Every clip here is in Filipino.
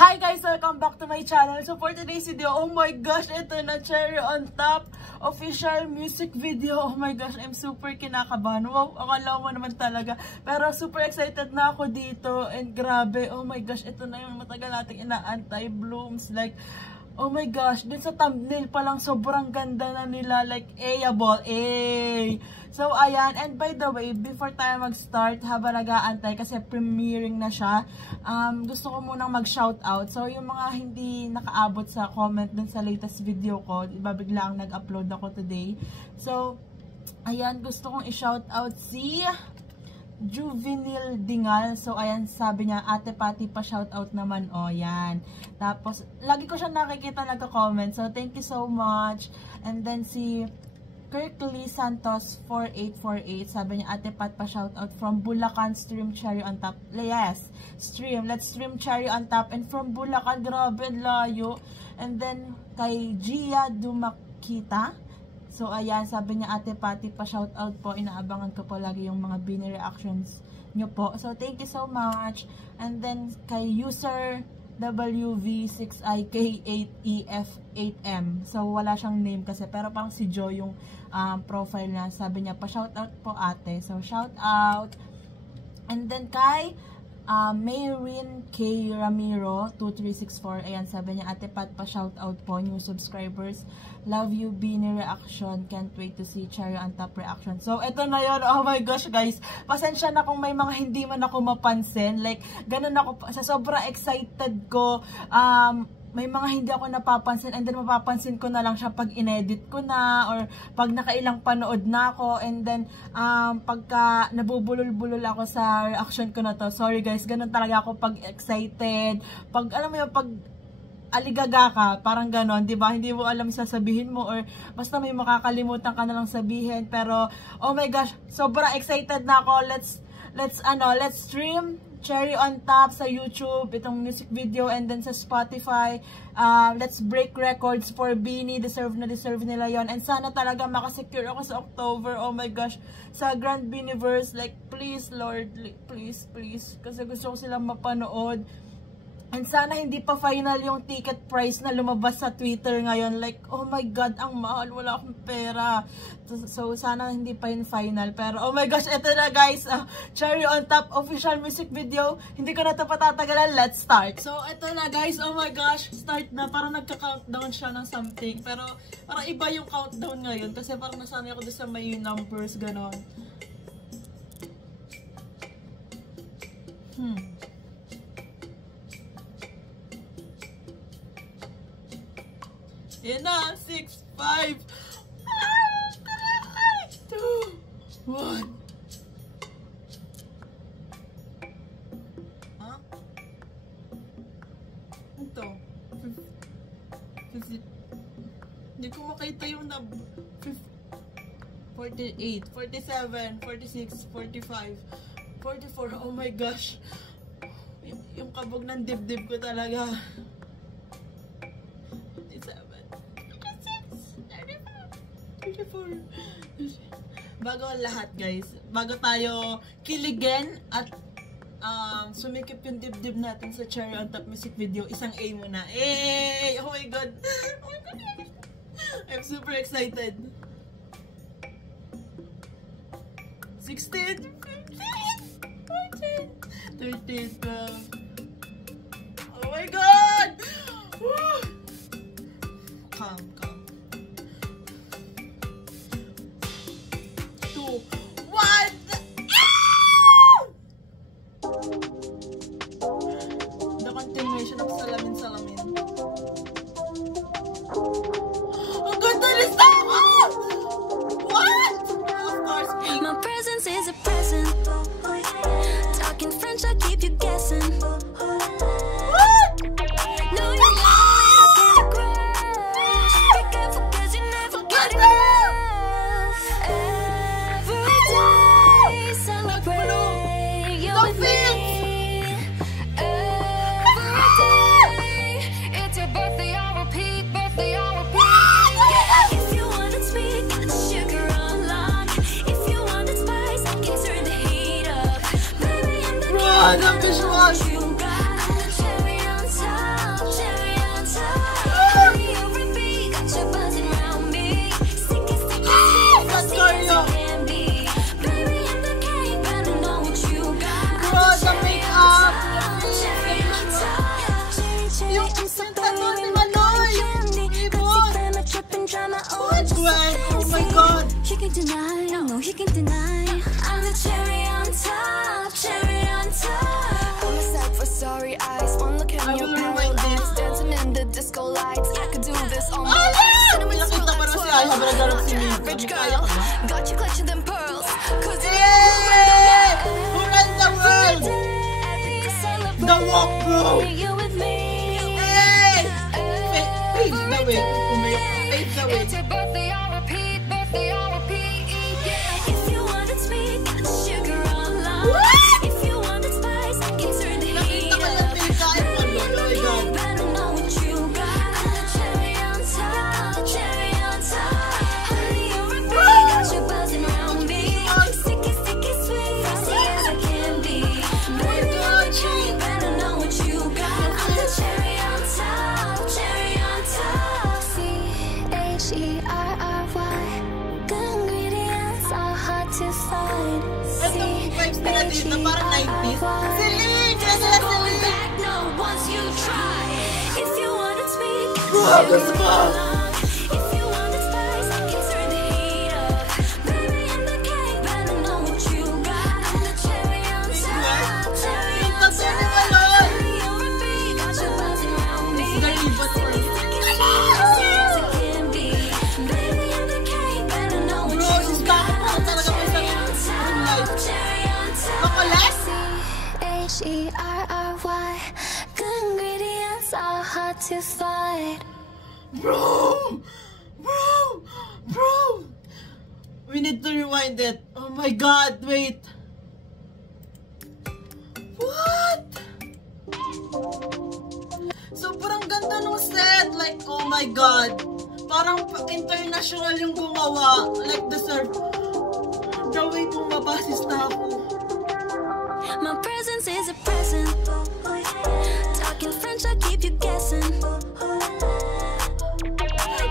Hi guys! Welcome back to my channel. So for today's video, oh my gosh, ito na Cherry on Top official music video. Oh my gosh, I'm super kinakabahan. Wow, akala mo naman talaga. Pero super excited na ako dito. And grabe, oh my gosh, ito na yung matagal nating inaantay. Blooms, like, oh my gosh, dun sa thumbnail pa lang, sobrang ganda na nila. Like, A-able, A. So, ayan. And by the way, before tayo mag-start, habang nag-aantay, kasi premiering na siya, gusto ko munang mag-shoutout. So, yung mga hindi nakaabot sa comment dun sa latest video ko, diba bigla ang nag-upload ako today. So, ayan, gusto kong i-shoutout si Juvenile Dingal. So, ayan, sabi niya, Ate Pati pa shoutout naman. O, yan. Tapos, lagi ko siya nakikita nagka-comment. So, thank you so much. And then, si Kirkley Santos 4848. Sabi niya, Ate Pat pa shoutout from Bulacan, stream Cherry on Top. Yes, stream. Let's stream Cherry on Top. And from Bulacan, grabe, layo. And then, kay Gia Dumakita. So, ayan, sabi niya, Ate Pati pa shoutout po. Inaabangan ko po lagi yung mga Bini reactions nyo po. So, thank you so much. And then, kay user WV6IK8EF8M. So, wala siyang name kasi. Pero parang si Joy yung profile niya. Sabi niya, pa-shoutout po ate. So, shoutout. And then, kay Mayrin K. Ramiro 2364. Ayan, sabi niya, Ate Pat pa-shoutout po. New subscribers. Love you, Bini reaction. Can't wait to see Cherry on Top reaction. So, eto na yun. Oh my gosh, guys. Pasensya na kung may mga hindi man ako mapansin. Like, ganun ako. Sa sobrang excited ko, may mga hindi ako napapansin, and then mapapansin ko na lang siya pag inedit ko na, or pag nakailang panood na ako, and then pagka nabubulol-bulol ako sa reaction ko na to. Sorry guys, ganun talaga ako pag excited, pag alam mo yung pag aligaga ka, parang ganon, di ba? Hindi mo alam sasabihin mo, or basta may makakalimutan ka na lang sabihin. Pero oh my gosh, sobrang excited na ako. Let's stream Cherry on Top sa YouTube, itong music video, and then sa Spotify. Let's break records for Bini. Deserve nila yon. And sana talaga makasecure ako sa October. Oh my gosh, sa Grand Biniverse. Like, please Lord, please, kasi gusto ko silang mapanood. And sana hindi pa final yung ticket price na lumabas sa Twitter ngayon. Like, oh my God, ang mahal. Wala akong pera. So, sana hindi pa yung final. Pero, oh my gosh, eto na guys. Cherry on Top official music video. Hindi ko na ito patatagalan. Let's start. So, eto na guys. Oh my gosh. Start na. Parang nagka-countdown siya ng something. Pero, parang iba yung countdown ngayon. Kasi parang nasanay ako doon sa may numbers. Ganon. Yan na, 6, 5, 2, 1. Huh? Ito. 50. Hindi ko makita yung 48, 47, 46, 45, 44. Oh my gosh. Yung kabog ng dibdib ko talaga. 34. Bago lahat guys, bago tayo kiligin at sumikip yung dibdib natin sa Cherry on Top music video, isang A muna. Hey! Oh my God! Oh my God! I'm super excited. 16, 15, 14, 13, 12. Oh my God! Woo! Calm. 2, 1. The continuation of Salamin. Ang ganda rin sa ako! What? Of course, pink. My presence is a present. Talking French, I keep you guessing. What? can deny, no, he can deny. I'm the cherry on top, cherry on top. I'm a sight for sorry eyes. One look at your pale eyes, dancing in the disco lights. I could do this all my life. Cinnamon swirl at twirl. Not your average girl. Got you clutching them pearls. Cause you Who runs the world? The walk, bro. you with me. Hey! Page the way. Page the way. it's your birthday on repeat, birthday on repeat. Yeah. If you wanted sweet, got the sugar on lock. If you wanted spice, can turn the heat Nakita ko yung up. pinakain mo. Oh my God. Better know what you got. I'm the cherry on top, the cherry on top. Honey, you're a bee, got you buzzing around me. Sticky, sticky, sweet, frosty as I can be. Baby, I'm the cherry, better know what you got. I'm the cherry on top, cherry on top. CHERRY, good ingredients are hard to find. Itong vibes nila dito, parang 90s. Celine! Yes, yes, Celine! Back, no, once you try. If you wanted sweet, Wow, gusto mo! if you wanted spice, can turn the heat up. Baby, in the cake, better know what you got. I'm the cherry on top, cherry Yung on tattoo ni top. Malon! Honey, you're a bee, got you buzzing around me. The ribbon for you. Frosty as it can be. Baby, in the cake, better know what Bro, you sus, got. bakit ako I'm the talaga may cherry on sarili top, life? cherry on top. Chocolate? CHERRY, good ingredients are hard to find. Bro! Bro! Bro! We need to rewind it. Oh my God, wait. What? Sobrang ganda ng set. Like, oh my God. Parang international yung gumawa. Like the surf. The way bumabasis na ako. My presence is a present. Talking French, I keep you guessing. No,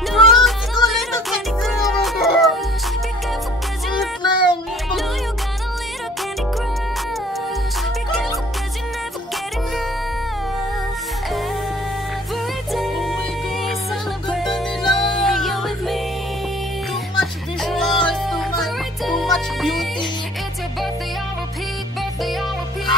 Bro, you it's got a too late little to candy text you. crush. Be careful 'cause you Wait never. lang. No, you got a little candy crush. Be careful 'cause you never get enough. Every day, celebrate you with me. Too much visuals, too much beauty. It's your birthday on repeat, birthday on repeat.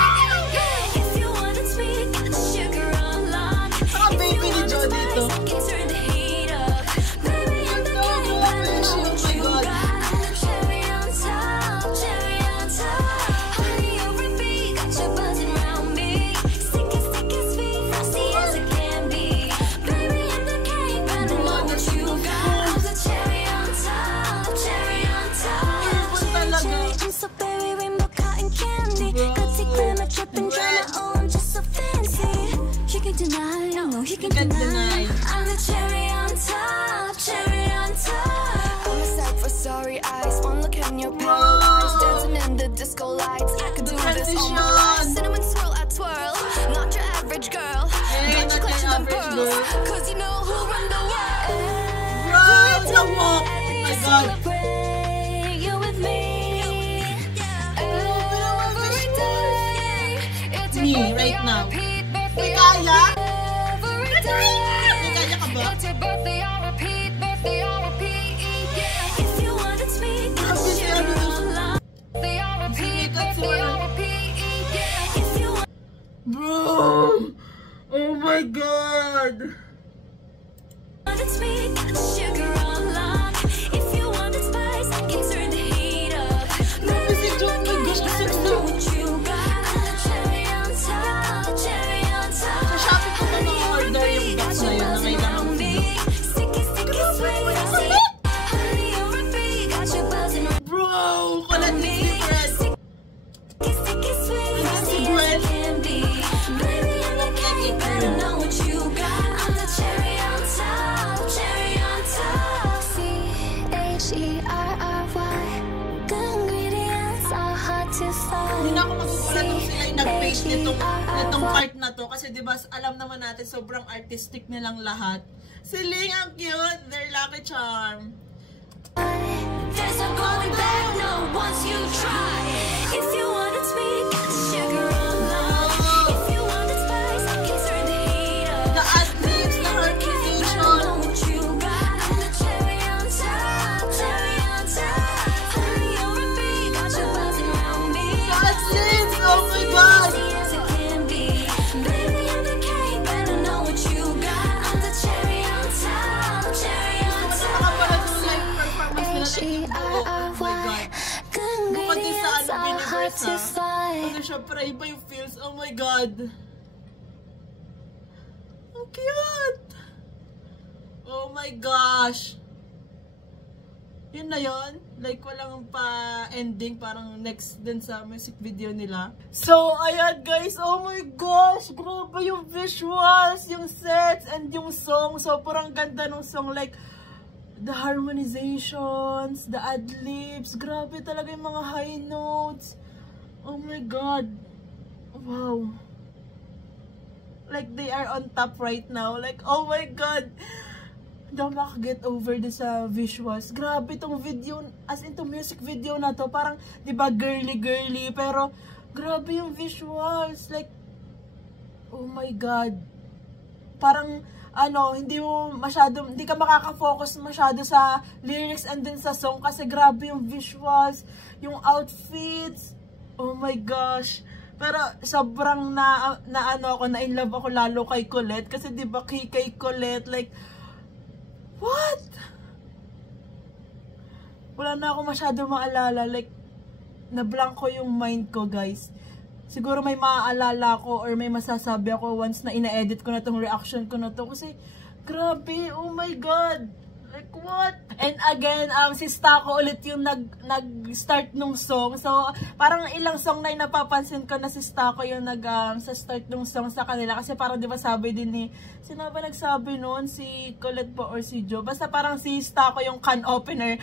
If you wanted sweet, got the sugar on lock. Saka baby ni Joe dito. Can turn the heat up. Baby, in the cake, better know what you got. I'm the cherry on top, cherry on top. Honey, you're a bee, got you buzzing around me. Sticky, sticky, sweet, frosty as it can be. Baby, in the cake, better know what you got. I'm the cherry on top, cherry on top. Cherry, I'm so berry, rainbow, cotton candy. Gutsy, glamour, dripping drama, oh, I'm just so fancy. He can deny, no, he can Can't deny. deny. I'm the cherry on top, cherry on top. I'm a sight for sorry eyes. One look in your pale eyes, dancing in the disco lights. I could do this all my life. Transition. Cinnamon swirl at twirl. Not your average girl. Hey, Got you not your clutching them average pearls. girl. Cause you know who run the world. Bro, the walk. Oh my God. Celebrate you with me. Every day, it's your Me, birthday right on now. repeat, May birthday on kaya? every May day. kaya ka ba? It's your birthday on repeat, birthday on repeat. Yeah. If you wanted sweet, got Grabe si sugar ano on lock. Birthday on repeat, birthday on repeat. Yeah. If you Bro! Oh my God! wanted sweet, got sugar on lock. If you wanted spice, can turn the heat up. Grabe si John, my gosh, Better sexy. know what you got. I'm the cherry on top, the cherry on top. Sa Shopee ko pa ma-order yung box na yun na kailangan ko. Sticky, sticky, sweet, frosty. Honey, you're a bee, got you buzzing around Bro! Kulat is different. me. Sticky, sweet, frosty as Gwen. it can be. Baby, in the cake, better know what you got. I'm the cherry on top, cherry on top. CHERRY, good ingredients are hard to find. Hindi na ako magugulat kung sila yung nag-paste nitong part na to. Kasi diba, alam naman natin, sobrang artistic nilang lahat. Celine, ang cute! Their lucky charm. There's no going back, no, once you try. If you wanted sweet, got the sugar on lock. If you wanted spice, can turn the heat up. The ad-libs, the harmonization. Know what you got. I'm the cherry on top, cherry on top. to fight. Ano siya, pero iba yung feels. Oh my God. Ang cute. Oh my gosh. Yun na yun. Like, walang pa-ending. Parang next din sa music video nila. So, ayan guys. Oh my gosh. Grabe yung visuals, yung sets, and yung song. So, parang ganda ng song. Like, the harmonizations, the ad-libs. Grabe talaga yung mga high notes. Oh my God. Wow. Like, they are on top right now. Like, oh my God. Hindi ako makaget over this sa visuals. Grabe itong video, as in music video na to. Parang, di ba, girly-girly. Pero, grabe yung visuals. Like, oh my God. Parang, hindi ka makaka-focus masyado sa lyrics and din sa song kasi grabe yung visuals, yung outfits. Oh my gosh. Pero sobrang na-in love ako lalo kay Colette kasi 'di ba kay Colette, like, what? Wala na ako masyado maalala, like, na-blank ko yung mind ko, guys. Siguro may maaalala ko or may masasabi ako once na ina-edit ko na tong reaction ko na to. Kasi, grabe, oh my God. Like, what? And again, si Stako ulit yung nag-start nung song. So, parang ilang song na yung napapansin ko na si Stako yung sa start nung song sa kanila. Kasi parang di ba sabi din ni, sino ba nagsabi noon? Si Colette po or si Joe? Basta parang si Stako yung can opener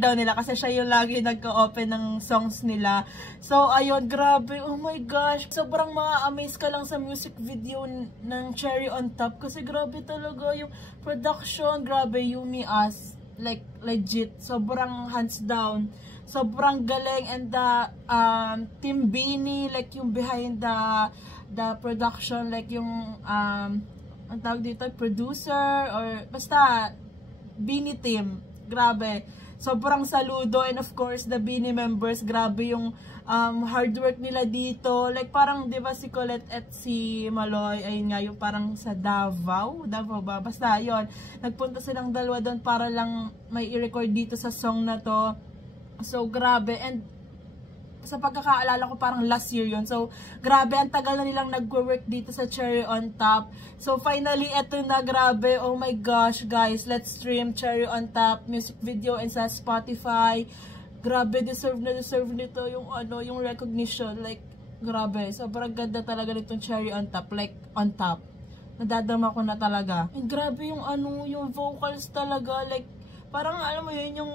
daw nila. Kasi siya yung lagi nagka-open ng songs nila. So, ayun, grabe. Oh my gosh. Sobrang ma-amaze ka lang sa music video ng Cherry on Top. Kasi grabe talaga yung production. Grabe, Yumi As. Like, legit. Sobrang hands down. Sobrang galing. And the Team Beanie, like yung behind the production, like yung ang tawag dito, producer or basta Beanie team. Grabe. Sobrang saludo. And of course, the Beanie members, grabe yung hard work nila dito. Like parang 'di ba si Colette at si Maloy, ayun nga yung parang sa Davao ba? Basta 'yon. Nagpunta silang dalawa doon para lang may i-record dito sa song na to. So grabe, and sa pagkakaalala ko parang last year 'yon. So grabe, ang tagal na nilang nagwo-work dito sa Cherry on Top. So finally eto na, grabe. Oh my gosh, guys, let's stream Cherry on Top music video and sa Spotify. Grabe, deserve nito yung recognition. Like, grabe. Sobrang ganda talaga nitong Cherry on Top. Like, on top. Nadadama ko na talaga. And grabe yung yung vocals talaga. Like, parang alam mo yun, yung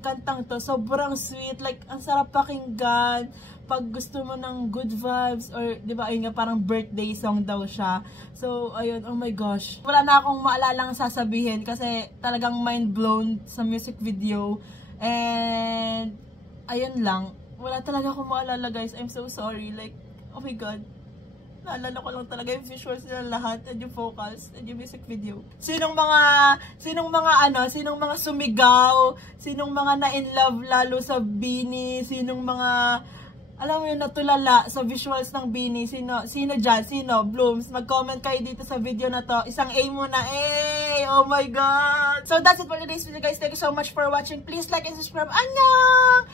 kantang to, sobrang sweet. Like, ang sarap pakinggan. Pag gusto mo ng good vibes, or, di ba, ayun nga, parang birthday song daw siya. So, ayun, oh my gosh. Wala na akong maalalang sasabihin kasi talagang mind blown sa music video. And, ayun lang. Wala talaga akong maalala, guys. I'm so sorry. Like, oh my God. Naalala ko lang talaga yung visuals nila lahat, and yung vocals, and yung music video. Sinong mga sumigaw, sinong mga na-in-love lalo sa Beanie, sinong mga, alam mo yun, natulala sa visuals ng Beanie, sino dyan, Blooms, mag-comment kayo dito sa video na to. Isang A muna, oh my God! So that's it for today's video, guys. Thank you so much for watching. Please like and subscribe. Annyeong!